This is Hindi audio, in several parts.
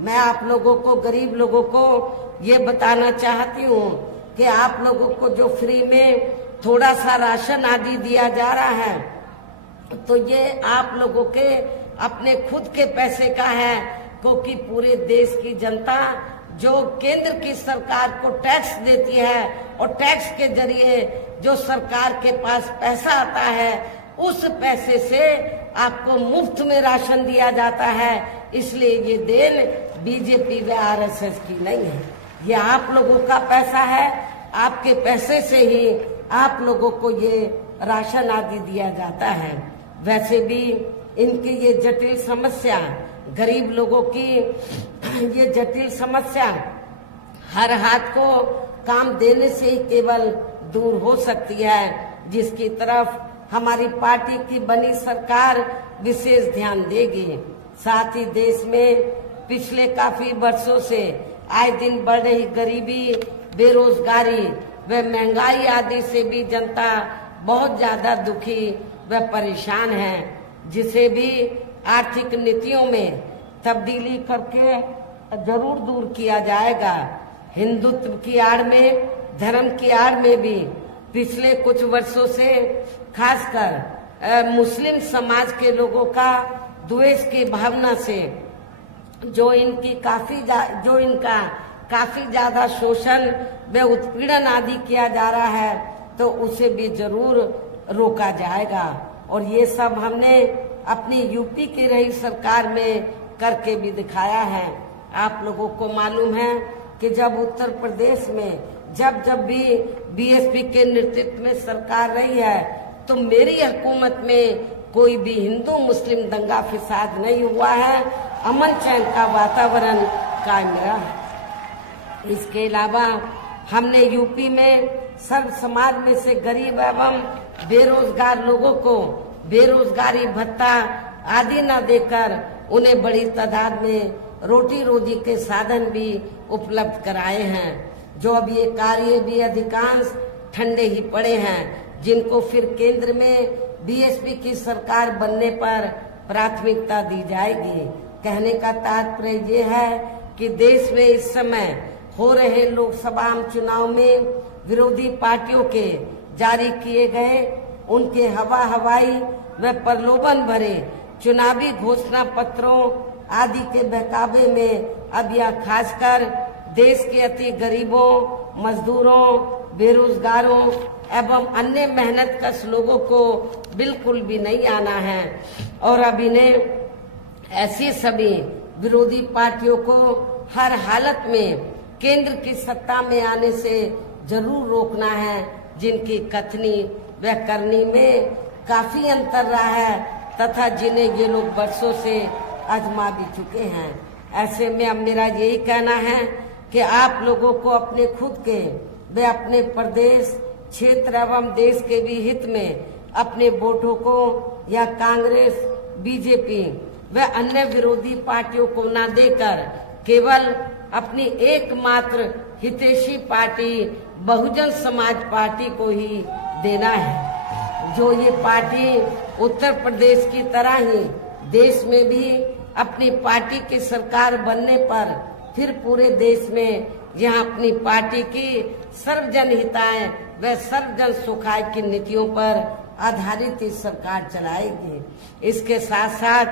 मैं आप लोगों को, गरीब लोगों को ये बताना चाहती हूँ कि आप लोगों को जो फ्री में थोड़ा सा राशन आदि दिया जा रहा है, तो ये आप लोगों के अपने खुद के पैसे का है, क्योंकि पूरे देश की जनता जो केंद्र की सरकार को टैक्स देती है और टैक्स के जरिए जो सरकार के पास पैसा आता है, उस पैसे से आपको मुफ्त में राशन दिया जाता है। इसलिए ये देन बीजेपी व आरएसएस की नहीं है, ये आप लोगों का पैसा है। आपके पैसे से ही आप लोगों को ये राशन आदि दिया जाता है। वैसे भी इनकी ये जटिल समस्या, गरीब लोगों की ये जटिल समस्या हर हाथ को काम देने से ही केवल दूर हो सकती है, जिसकी तरफ हमारी पार्टी की बनी सरकार विशेष ध्यान देगी। साथ ही देश में पिछले काफी वर्षों से आए दिन बढ़ रही गरीबी, बेरोजगारी व महंगाई आदि से भी जनता बहुत ज्यादा दुखी व परेशान है, जिसे भी आर्थिक नीतियों में तब्दीली करके जरूर दूर किया जाएगा। हिंदुत्व की आड़ में, धर्म की आड़ में भी पिछले कुछ वर्षों से खासकर मुस्लिम समाज के लोगों का द्वेष की भावना से जो इनका काफी ज्यादा शोषण व उत्पीड़न आदि किया जा रहा है, तो उसे भी जरूर रोका जाएगा। और ये सब हमने अपनी यूपी की रही सरकार में करके भी दिखाया है। आप लोगों को मालूम है कि जब उत्तर प्रदेश में जब भी बीएसपी के नेतृत्व में सरकार रही है, तो मेरी हुकूमत में कोई भी हिंदू मुस्लिम दंगा फिसाद नहीं हुआ है, अमन चैन का वातावरण कायम रहा है। इसके अलावा हमने यूपी में सर्व समाज में से गरीब एवं बेरोजगार लोगों को बेरोजगारी भत्ता आदि न देकर उन्हें बड़ी तादाद में रोटी रोजी के साधन भी उपलब्ध कराए हैं। जो अब ये कार्य भी अधिकांश ठंडे ही पड़े हैं, जिनको फिर केंद्र में बीएसपी की सरकार बनने पर प्राथमिकता दी जाएगी। कहने का तात्पर्य ये है कि देश में इस समय हो रहे लोकसभा चुनाव में विरोधी पार्टियों के जारी किए गए उनके हवाई व प्रलोभन भरे चुनावी घोषणा पत्रों आदि के बहकावे में अब यह खासकर देश के अति गरीबों, मजदूरों, बेरोजगारों एवं अन्य मेहनतकश लोगों को बिल्कुल भी नहीं आना है। और अब इन्हें ऐसी सभी विरोधी पार्टियों को हर हालत में केंद्र की सत्ता में आने से जरूर रोकना है, जिनकी कथनी व करनी में काफी अंतर रहा है तथा जिन्हें ये लोग वर्षों से आजमा भी चुके हैं। ऐसे में अब मेरा यही कहना है कि आप लोगों को अपने खुद के व अपने प्रदेश, क्षेत्र एवं देश के भी हित में अपने वोटों को या कांग्रेस, बीजेपी व अन्य विरोधी पार्टियों को न देकर केवल अपनी एकमात्र हितैषी पार्टी बहुजन समाज पार्टी को ही देना है। जो ये पार्टी उत्तर प्रदेश की तरह ही देश में भी अपनी पार्टी की सरकार बनने पर फिर पूरे देश में यहाँ अपनी पार्टी की सर्वजन हिताय व सर्वजन सुखाय की नीतियों पर आधारित ही सरकार चलाएगी। इसके साथ साथ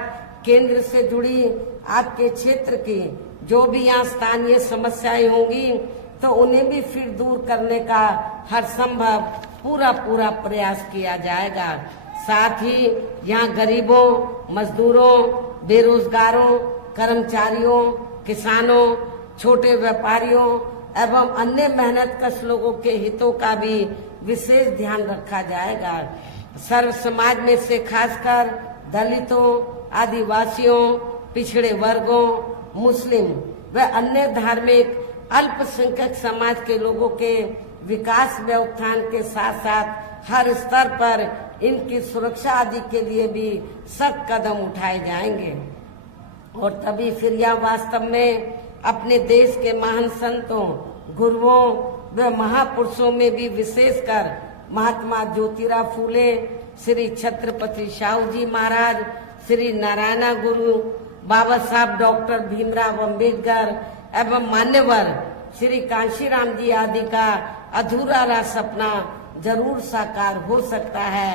केंद्र से जुड़ी आपके क्षेत्र की जो भी यहाँ स्थानीय समस्याएं होंगी, तो उन्हें भी फिर दूर करने का हर संभव पूरा प्रयास किया जाएगा। साथ ही यहाँ गरीबों, मजदूरों, बेरोजगारों, कर्मचारियों, किसानों, छोटे व्यापारियों एवं अन्य मेहनतकश लोगों के हितों का भी विशेष ध्यान रखा जाएगा। सर्व समाज में से खासकर दलितों, आदिवासियों, पिछड़े वर्गों, मुस्लिम व अन्य धार्मिक अल्पसंख्यक समाज के लोगों के विकास व उत्थान के साथ साथ हर स्तर पर इनकी सुरक्षा आदि के लिए भी सख्त कदम उठाए जाएंगे। और तभी फिर यह वास्तव में अपने देश के महान संतों, गुरुओं व महापुरुषों में भी विशेषकर महात्मा ज्योतिराव फूले, श्री छत्रपति शाहू जी महाराज, श्री नारायण गुरु, बाबा साहब डॉक्टर भीमराव अंबेडकर एवं मान्यवर श्री कांशीराम जी आदि का अधूरा रहा सपना जरूर साकार हो सकता है,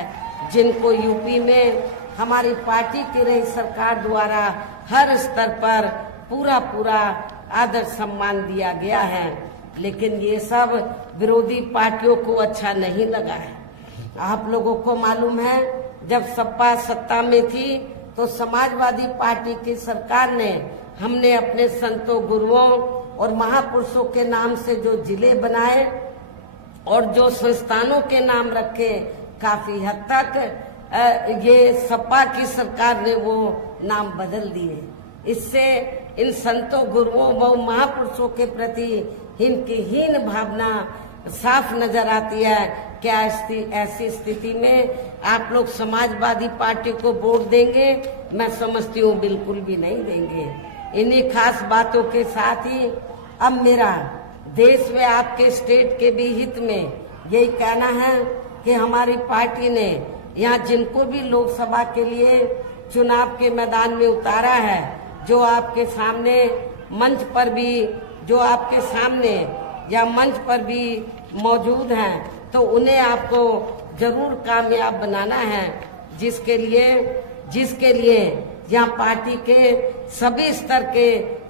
जिनको यूपी में हमारी पार्टी की रही सरकार द्वारा हर स्तर पर पूरा आदर सम्मान दिया गया है। लेकिन ये सब विरोधी पार्टियों को अच्छा नहीं लगा है। आप लोगों को मालूम है, जब सपा सत्ता में थी तो समाजवादी पार्टी की सरकार ने हमने अपने संतों, गुरुओं और महापुरुषों के नाम से जो जिले बनाए और जो संस्थानों के नाम रखे, काफी हद तक ये सपा की सरकार ने वो नाम बदल दिए। इससे इन संतों, गुरुओं व महापुरुषों के प्रति इनकी हीन भावना साफ नजर आती है। क्या ऐसी स्थिति में आप लोग समाजवादी पार्टी को वोट देंगे? मैं समझती हूँ बिल्कुल भी नहीं देंगे। इन्हीं खास बातों के साथ ही अब मेरा देश में आपके स्टेट के भी हित में यही कहना है कि हमारी पार्टी ने यहाँ जिनको भी लोकसभा के लिए चुनाव के मैदान में उतारा है, जो आपके सामने मंच पर भी, जो आपके सामने या मंच पर भी मौजूद हैं, तो उन्हें आपको जरूर कामयाब बनाना है, जिसके लिए यहाँ पार्टी के सभी स्तर के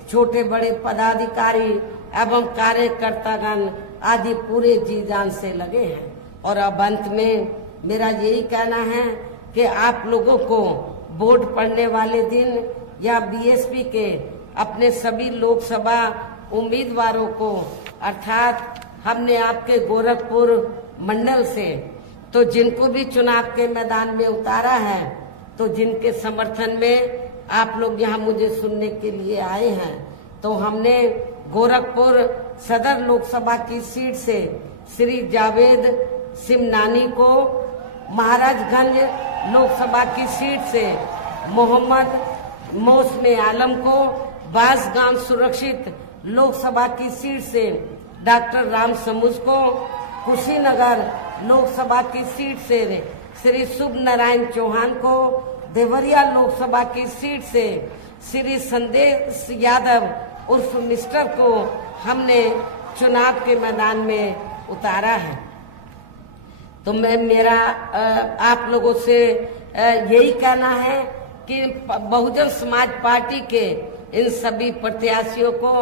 छोटे बड़े पदाधिकारी एवं कार्यकर्तागण आदि पूरे जी जान से लगे हैं। और अब अंत में मेरा यही कहना है कि आप लोगों को वोट पड़ने वाले दिन या बीएसपी के अपने सभी लोकसभा उम्मीदवारों को, अर्थात हमने आपके गोरखपुर मंडल से तो जिनको भी चुनाव के मैदान में उतारा है, तो जिनके समर्थन में आप लोग यहाँ मुझे सुनने के लिए आए हैं, तो हमने गोरखपुर सदर लोकसभा की सीट से श्री जावेद सिमनानी को, महाराजगंज लोकसभा की सीट से मोहम्मद मौसम आलम को, बांसगांव सुरक्षित लोकसभा की सीट से डॉक्टर राम समुझ को, कुशीनगर लोकसभा की सीट से श्री शुभ नारायण चौहान को, देवरिया लोकसभा की सीट से श्री संदेश यादव उर्फ मिस्टर को हमने चुनाव के मैदान में उतारा है। तो मेरा आप लोगों से यही कहना है कि बहुजन समाज पार्टी के इन सभी प्रत्याशियों को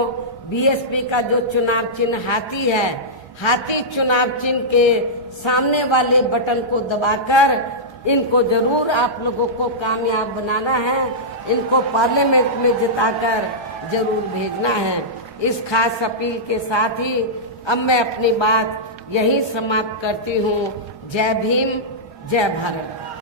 बीएसपी का जो चुनाव चिन्ह हाथी है, हाथी चुनाव चिन्ह के सामने वाले बटन को दबाकर इनको जरूर आप लोगों को कामयाब बनाना है, इनको पार्लियामेंट में जिताकर जरूर भेजना है। इस खास अपील के साथ ही अब मैं अपनी बात यहीं समाप्त करती हूँ। जय भीम, जय भारत।